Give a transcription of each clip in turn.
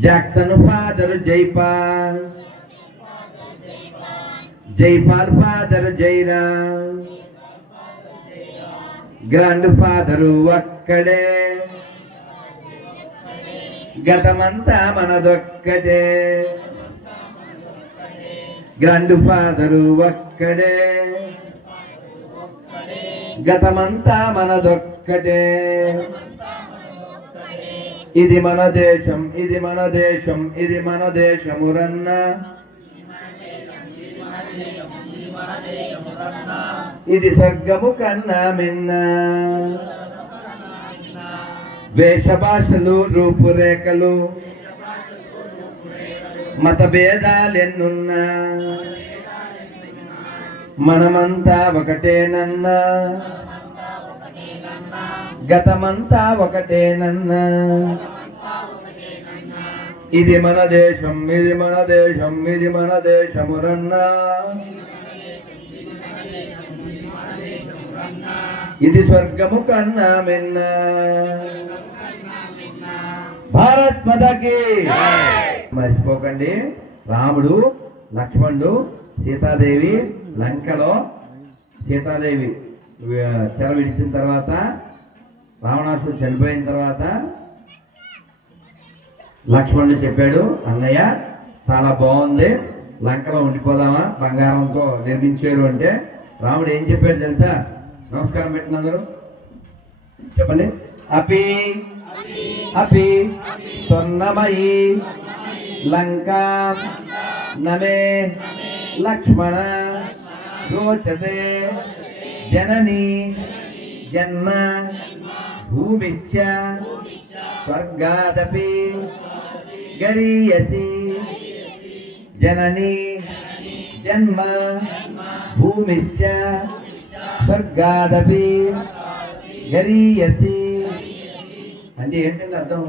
Jackson father Jaipal Jaipal father Jairam grand father ఒక్కడే. గతమంతా మనదొక్కటే. Grand father ఒక్కడే. గతమంతా మనదొక్కటే. ఇది మన దేశం ఇది మన దేశం ఇది మన దేశమురన్న. ఇది సగ్గము కన్నా మిన్న. వేషభాషలు రూపురేఖలు మత భేదాలెన్నున్నా మనమంతా ఒకటేనన్నా. గతమంతా ఒకటేనన్నా ఇది మన దేశం ఇది మన దేశం ఇది మన దేశమురన్నా ఇది స్వర్గము కన్నా మిన్న. భారత్ మతకి. మర్చిపోకండి. రాముడు లక్ష్మణుడు సీతాదేవి లంకలో సీతాదేవి చెర విడిచిన తర్వాత రావణాసుడు చనిపోయిన తర్వాత లక్ష్మణుడు చెప్పాడు అన్నయ్య చాలా బాగుంది లంకలో ఉండిపోదామా? బంగారంతో నిర్మించారు అంటే. రాముడు ఏం చెప్పాడు తెలుసా? నమస్కారం పెట్టినందరూ చెప్పండి. అపి అపి స్వర్ణమయి లంకా నమే లక్ష్మణ రోచతే జనని జన్మ భూమిశ్చ స్వర్గాదపి గరీయసి జనని జన్మ భూమిశ్చ స్వర్గాదపి గరీయసి అంటే ఏంటంటే అర్థం?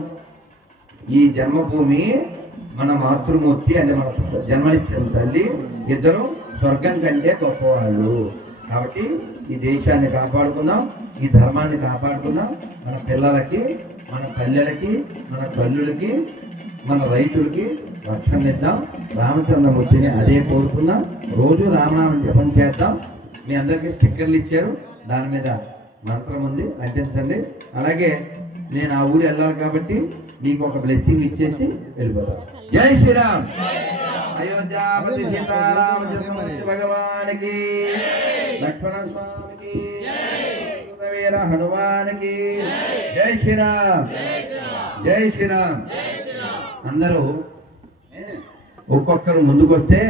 ఈ జన్మభూమి మన మాతృమూర్తి అంటే మన జన్మనిచ్చిన తల్లి. ఇద్దరు స్వర్గం కంటే గొప్పవాళ్ళు. కాబట్టి ఈ దేశాన్ని కాపాడుకుందాం ఈ ధర్మాన్ని కాపాడుకుందాం. మన పిల్లలకి మన పల్లెలకి మన తల్లులకి మన రైతులకి రక్షణ ఇద్దాం. రామచంద్రమూర్తిని అదే కోరుకుందాం. రోజు రామనామం జపం చేద్దాం. మీ అందరికీ స్టిక్కర్లు ఇచ్చారు. దాని మీద మంత్రం ఉంది అంటించండి అలాగే నేను ఆ ఊరు వెళ్ళాలి కాబట్టి నీకు ఒక బ్లెస్సింగ్ ఇచ్చేసి వెళ్ళిపోతాను జై శ్రీరామ్! అయోధ్యాపతి సీతారామచంద్రమూర్తి భగవానికి లక్ష్మణ స్వామికి వీర హనుమానికి జై! శ్రీరామ్! జై శ్రీరామ్! అందరూ ఒక్కొక్కరు ముందుకొస్తే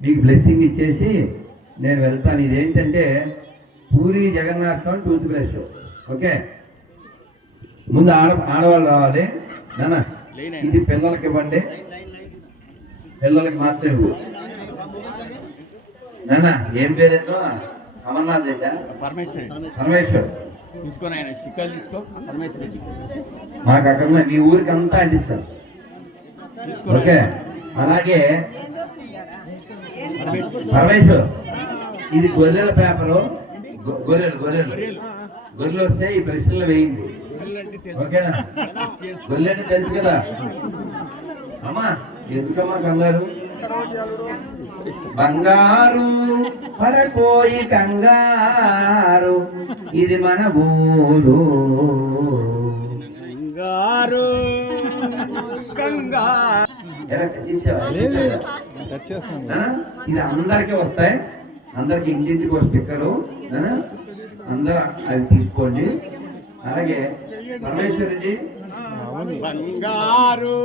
మీకు బ్లెస్సింగ్ ఇచ్చేసి నేను వెళ్తాను. ఇదేంటంటే Puri Jagannatha Swami tooth brush okay? ముందు ఆడ ఆడవాళ్ళు రావాలి. నాన్న ఇది పిల్లలకి ఇవ్వండి. పిల్లలకి మాత్రం ఇవ్వు. నాన్న ఏం పేరేంటో? అమర్నాథ్ రెడ్డా పరమేశ్వరి. పరమేశ్వర్. తీసుకొని ఆయన స్టిక్కర్లు తీసుకో. పరమేశ్వరి రెడ్డి మాకు అక్కడ మీ ఊరికి అంతా అంటిస్తాను తీసుకో ఓకే. అలాగే పరమేశ్వర్ ఇది గొర్రెల పేపరు. గొర్రెలు గొర్రెలు. గొర్రెలు వస్తే ఈ ప్రశ్నలు వేయండి. ఓకేనా? గొర్రెలు అంటే తెలుసు కదా. అమ్మా ఎందుకమ్మా కంగారు? బంగారు పడపోయి కంగారు ఇది మన ఊరు. కంగారు? ఇది అందరికీ వస్తాయి. అందరికి ఇంటింటికి ఒక స్టిక్కరు ఆ? అందరూ అవి తీసుకోండి. అలాగే పరమేశ్వరుడి బంగారు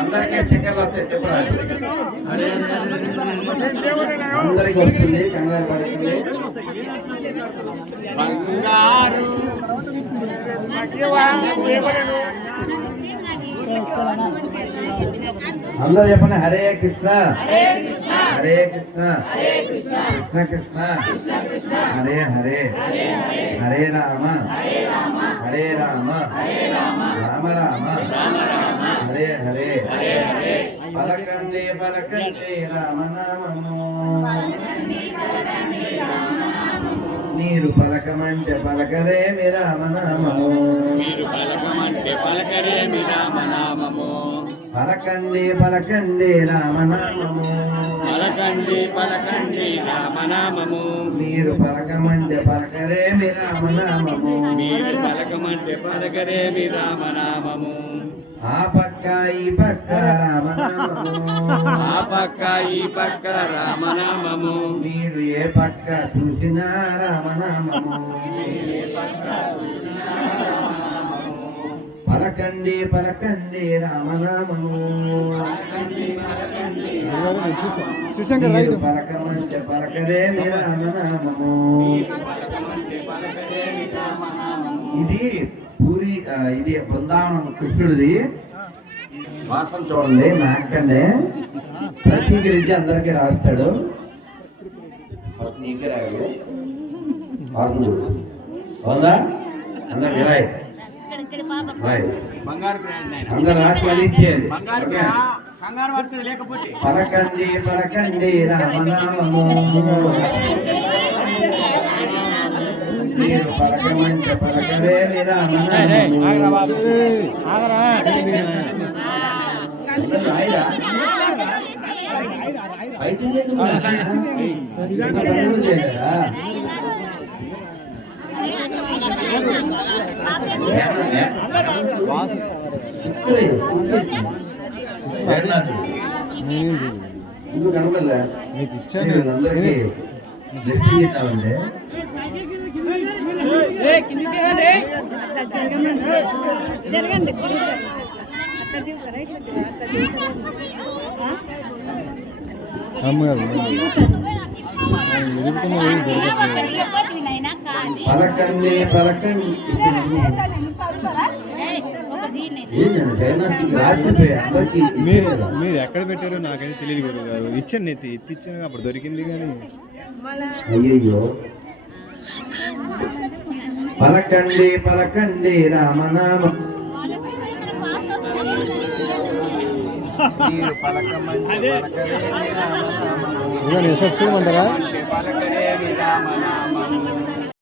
అందరికీ స్టిక్కర్లు వస్తాయి చెప్పరా అందరికి వస్తుంది కంగారు పడుతుంది బంగారు. అందరూ చెప్పండి హరే కృష్ణ. హరే కృష్ణ. కృష్ణ. కృష్ణ. హరే హరే. హరే రామ. హరే రామ. రామ. రామ. హరే హరే. పలకండి పలకండి రామనామము. పలకమంటే పలకరేమి రామనామము. మీరు పలకమంటే పలకరేమి రామనామము. పలకండి పలకండి రామనామము. పలకండి పలకండి రామనామము. మీరు పలకమంటే పలకరేమి రామనామము. మీరు పలకమంటే పలకరేమి రామనామము. ఆ పక్క ఈ పక్క రామనామము. ఆ పక్క ఈ పక్క రామనామము. మీరు ఏ పక్క చూసినా రామనామము. పలకండి పలకండి రామనామము. పలకమంటే పలకరేమి రామనామము. ఇది పూరి ఇది బృందావనం కృష్ణుడిది. వాసన చూడండి నాకండి ప్రతీకరించి అందరికీ రాస్తాడు. ఫస్ట్ నీకే రాయాలి. వాసన చూడు. అందరికి రాయ్ రాయ్ బంగారు బ్రాండ్ ఆయన. అందరు రాసి పరీక్షేయండి బంగారు ఓకే బ్రా- కంగారు పడుతుంది లేకపోతే పలకండి పలకండి రామనామము మీరు పలకమంటే పలకలేని రామనామము నీకు ఇచ్చాను నేను అందరికీ బ్లెస్సింగ్ ఇద్దామంటే అట్లా జరగమని జరగండి తిరుగుతారు. పలకండి పలకండి. మీరు. మీరు ఎక్కడ పెట్టారో నాకైతే తెలియదు గురువు గారు. ఇచ్చాను ఎత్తి ఎత్తి ఇచ్చాను అప్పుడు దొరికింది కానీ. అయ్యయ్యో. పలకండి పలకండి రామనామం. మీరు